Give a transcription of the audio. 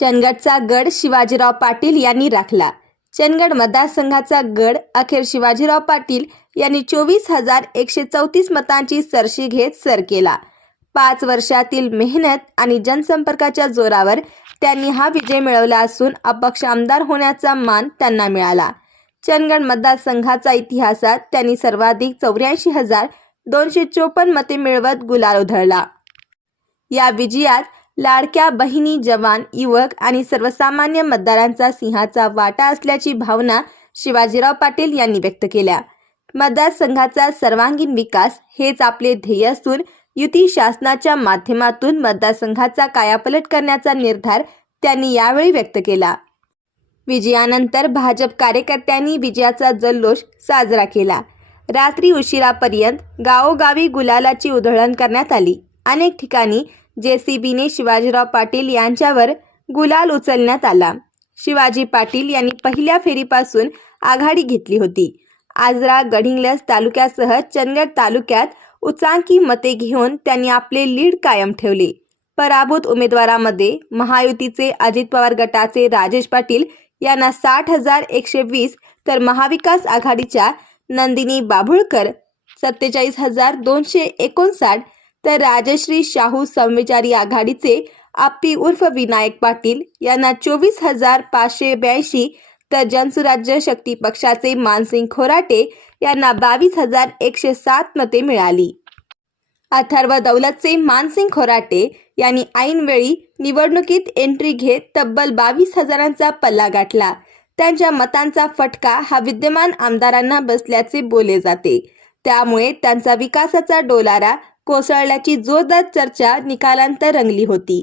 चंदगडचा गड शिवाजीराव पाटील यांनी राखला. चंदगड मतदारसंघाचा गड अखेर शिवाजीराव पाटील यांनी चोवीस हजार एकशे चौतीस मतांची सरशी घेत सर केला. पाच वर्षातील मेहनत आणि जनसंपर्काच्या जोरावर त्यांनी हा विजय मिळवला असून अपक्ष आमदार होण्याचा मान त्यांना मिळाला. चंदगड मतदारसंघाचा इतिहासात त्यांनी सर्वाधिक चौऱ्याऐंशी हजार दोनशे चोपन्न मते मिळवत गुलाल उधळला. या विजयात लाडक्या बहिणी जवान युवक आणि सर्वसामान्य मतदारांचा सिंहाचा वाटा असल्याची भावना शिवाजीराव पाटील यांनी व्यक्त केल्या. मतदारसंघाचा सर्वांगीण विकास हेच आपले ध्येय असून युती शासनाच्या माध्यमातून मतदारसंघाचा कायापलट करण्याचा निर्धार त्यांनी यावेळी व्यक्त केला. विजयानंतर भाजप कार्यकर्त्यांनी विजयाचा जल्लोष साजरा केला. रात्री उशिरापर्यंत गावोगावी गुलालाची उधळण करण्यात आली. अनेक ठिकाणी जेसीबीने शिवाजीराव पाटील यांच्यावर गुलाल उचलण्यात आला. शिवाजी पाटील यांनी पहिल्या फेरीपासून आघाडी घेतली होती. आजरा गडिंग्लज तालुक्यासह चंदगड तालुक्यात उचांकी मते घेऊन त्यांनी आपले लीड कायम ठेवले. पराभूत उमेदवारामध्ये महायुतीचे अजित पवार गटाचे राजेश पाटील यांना साठ हजार एकशे वीस तर महाविकास आघाडीच्या नंदिनी बाभुळकर सत्तेचाळीस हजार दोनशे एकोणसाठ तर राजश्री शाहू समविचारी आघाडीचे आप्पी उर्फ विनायक पाटील यांना चोवीस हजार पाचशे ब्याऐंशी तर जनसुराज्य शक्ती पक्षाचे मानसिंग खोराटे यांना बावीस हजार एकशे सात मते मिळाली. अथर्व दौलतचे मानसिंग खोराटे यांनी ऐनवेळी निवडणुकीत एंट्री घेत तब्बल बावीस हजारांचा पल्ला गाठला. त्यांच्या मतांचा फटका हा विद्यमान आमदारांना बसल्याचे बोले जाते. त्यामुळे त्यांचा विकासाचा डोलारा कोसळल्याची जोरदार चर्चा निकालांतर रंगली होती.